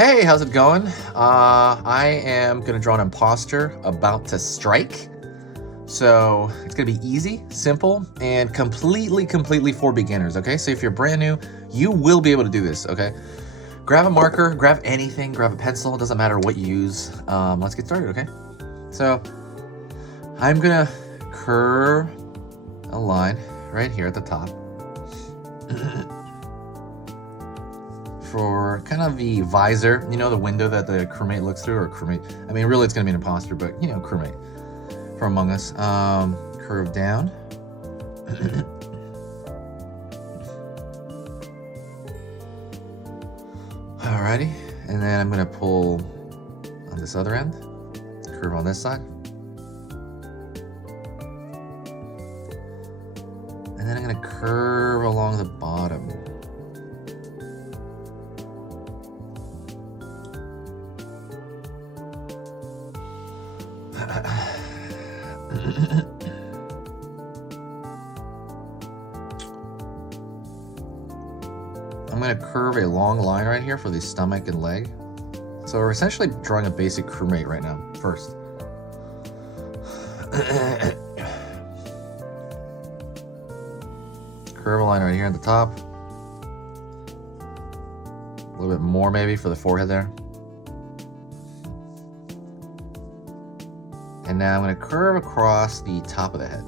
Hey, how's it going? I am gonna draw an imposter about to strike. So it's gonna be easy, simple, and completely for beginners, okay? So if you're brand new, you will be able to do this, okay? Grab a marker, grab anything, grab a pencil, it doesn't matter what you use. Let's get started, okay? So I'm gonna curve a line right here at the top. For kind of the visor, you know, the window that the crewmate looks through, or crewmate, I mean, really it's gonna be an imposter, but you know, crewmate for Among Us. Curve down. Alrighty, and then I'm gonna pull on this other end, curve on this side. And then I'm gonna curve along the bottom. I'm going to curve a long line right here for the stomach and leg. So we're essentially drawing a basic crewmate right now, first. Curve a line right here at the top. A little bit more maybe for the forehead there. And now I'm going to curve across the top of the head.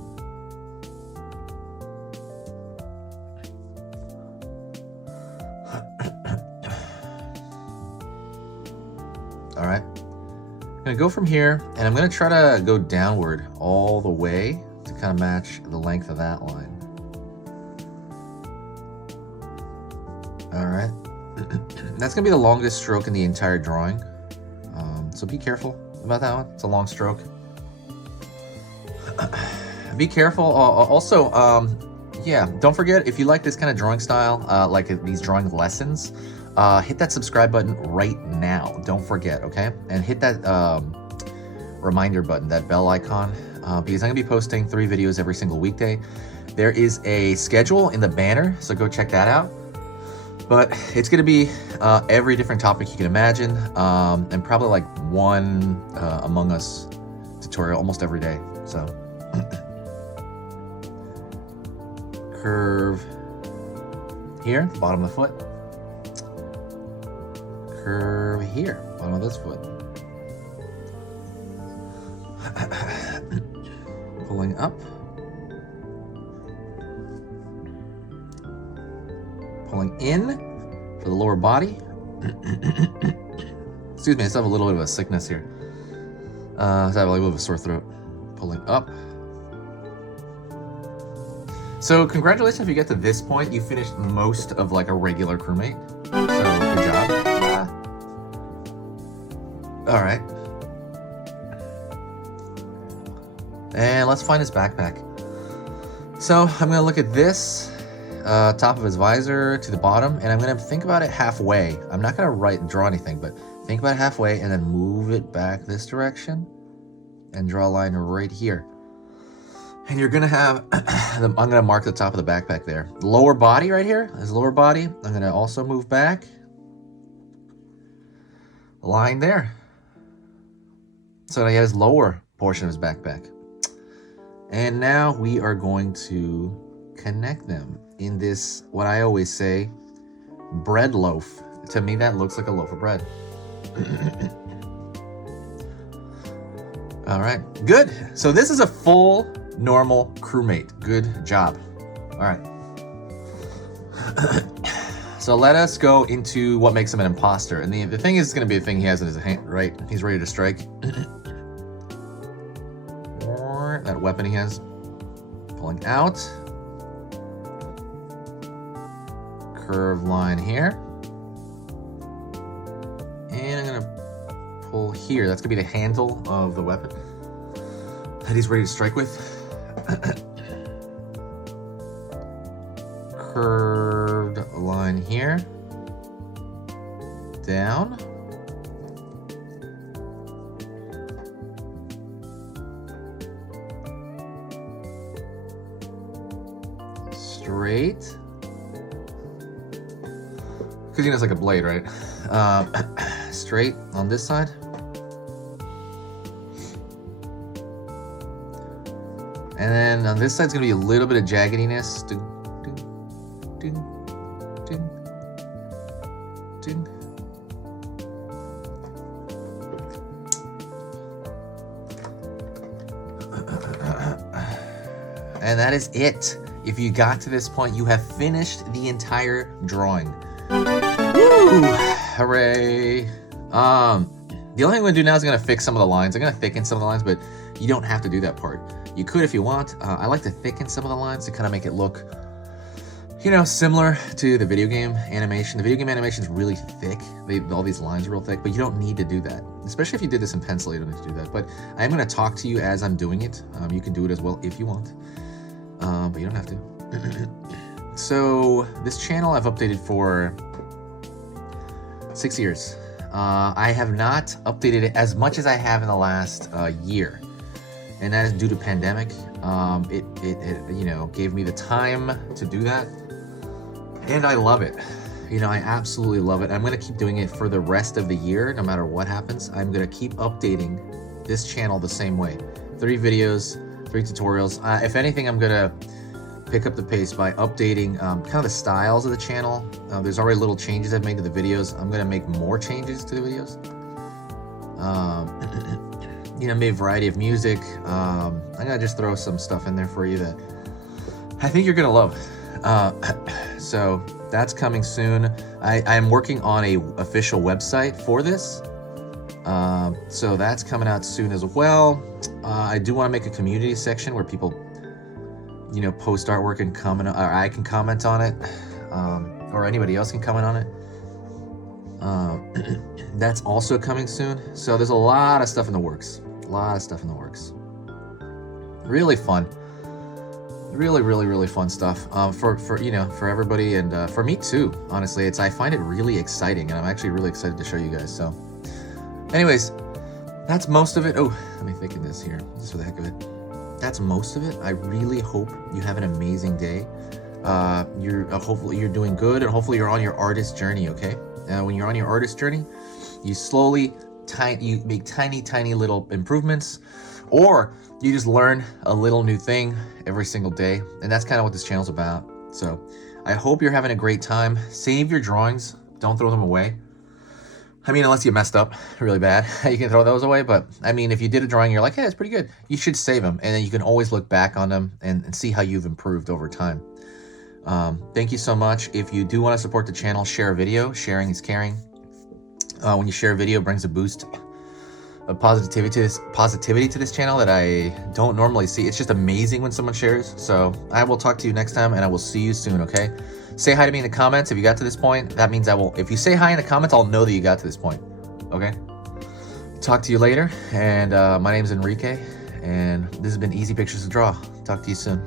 All right, I'm gonna go from here, and I'm gonna try to go downward all the way to kind of match the length of that line. All right, that's gonna be the longest stroke in the entire drawing, so be careful about that one. It's a long stroke. Be careful. Also, yeah, don't forget, if you like this kind of drawing style, like these drawing lessons, hit that subscribe button right now. Don't forget, okay? And hit that reminder button, that bell icon, because I'm gonna be posting 3 videos every single weekday. There is a schedule in the banner, so go check that out. But it's gonna be every different topic you can imagine, and probably like one Among Us tutorial almost every day. So curve here, bottom of the foot. Curve here, bottom of this foot. Pulling up. Pulling in for the lower body. Excuse me, I still have a little bit of a sickness here. I have a little bit of a sore throat. Pulling up. So congratulations if you get to this point. You finished most of like a regular crewmate. So good job. All right. And let's find his backpack. So I'm gonna look at this top of his visor to the bottom, and I'm gonna think about it halfway. I'm not gonna draw anything, but think about it halfway and then move it back this direction and draw a line right here. And you're gonna have, I'm gonna mark the top of the backpack there. Lower body right here, his lower body. I'm gonna also move back. Line there. So he has lower portion of his backpack. And now we are going to connect them in this, what I always say, bread loaf. To me, that looks like a loaf of bread. All right, good. So this is a full normal crewmate. Good job. All right. So let us go into what makes him an imposter. And the thing is going to be the thing he has in his hand, right? He's ready to strike. That weapon he has. Pulling out. Curve line here. And I'm going to pull here. That's going to be the handle of the weapon that he's ready to strike with. Curved line here. Down. Straight. Because you know it's like a blade, right? straight on this side. And then on this side's gonna be a little bit of jaggediness. Ding, ding, ding, ding. And that is it. If you got to this point, you have finished the entire drawing. Woo! Hooray! The only thing I'm gonna do now is I'm gonna fix some of the lines. I'm gonna thicken some of the lines, but you don't have to do that part. You could if you want. I like to thicken some of the lines to kind of make it look, you know, similar to the video game animation. The video game animation is really thick. All these lines are real thick, but you don't need to do that. Especially if you did this in pencil, you don't need to do that. But I'm gonna talk to you as I'm doing it. You can do it as well if you want, but you don't have to. So this channel I've updated for 6 years. I have not updated it as much as I have in the last year. And that is due to pandemic. It you know, gave me the time to do that. And I love it. You know, I absolutely love it. I'm gonna keep doing it for the rest of the year, no matter what happens. I'm gonna keep updating this channel the same way. 3 videos, 3 tutorials. If anything, I'm gonna pick up the pace by updating kind of the styles of the channel. There's already little changes I've made to the videos. I'm gonna make more changes to the videos. You know, made a variety of music. I'm gonna just throw some stuff in there for you that I think you're gonna love. So that's coming soon. I'm working on a official website for this. So that's coming out soon as well. I do want to make a community section where people, you know, post artwork and comment, or I can comment on it, or anybody else can comment on it. That's also coming soon. So there's a lot of stuff in the works. Really fun. Really fun stuff for you know, for everybody, and for me too. Honestly, I find it really exciting, and I'm actually really excited to show you guys. So, anyways, that's most of it. Oh, let me thicken this here, just for the heck of it. That's most of it. I really hope you have an amazing day. Hopefully you're doing good, and hopefully you're on your artist journey. Okay, when you're on your artist journey, you slowly you make tiny little improvements, or you just learn a little new thing every single day. And that's kind of what this channel's about. So I hope you're having a great time. Save your drawings. Don't throw them away. I mean, unless you messed up really bad, you can throw those away. But I mean, if you did a drawing, you're like, hey, it's pretty good, you should save them. And then you can always look back on them and see how you've improved over time. Thank you so much. If you do want to support the channel, share a video. Sharing is caring. When you share a video, it brings a boost of positivity to this channel that I don't normally see. It's just amazing when someone shares. So I will talk to you next time, and I will see you soon. Okay, say hi to me in the comments if you got to this point. That means I will, if you say hi in the comments, I'll know that you got to this point. Okay, talk to you later. And my name is Enrique, and this has been Easy Pictures to Draw. Talk to you soon.